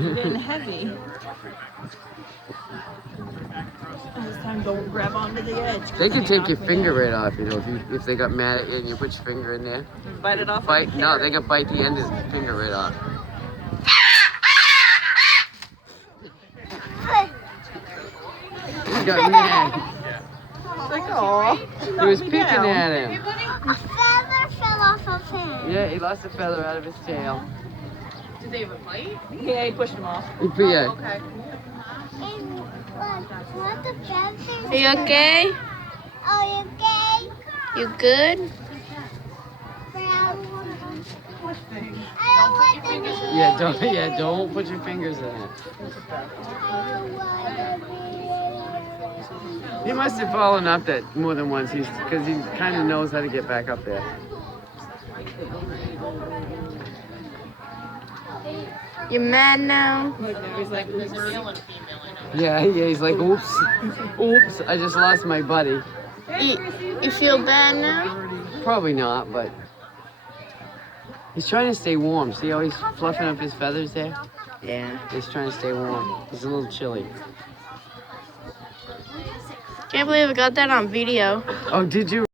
You're getting heavy. This time, don't grab onto the edge. They can take your finger right off, you know, if they got mad at you and you put your finger in there. Bite it off. Bite? No, they can bite the end of the finger right off. He got mad. Like, aw. He was picking at him. A feather fell off of him. Yeah, he lost a feather out of his tail. Did they have a fight? Yeah, he pushed him off. Yeah. Okay. And what the feathers? Are you okay? Are you okay? You good? I don't want to be. Don't put your fingers in it. I don't want to be. He must have fallen up that more than once, because he kind of knows how to get back up there. You mad now? He's like, There's a male and a female, I know. Yeah, he's like, oops, I just lost my buddy. You feel bad now? Probably not, but he's trying to stay warm. See how he's fluffing up his feathers there? Yeah. He's trying to stay warm. He's a little chilly. Can't believe I got that on video. Oh, did you?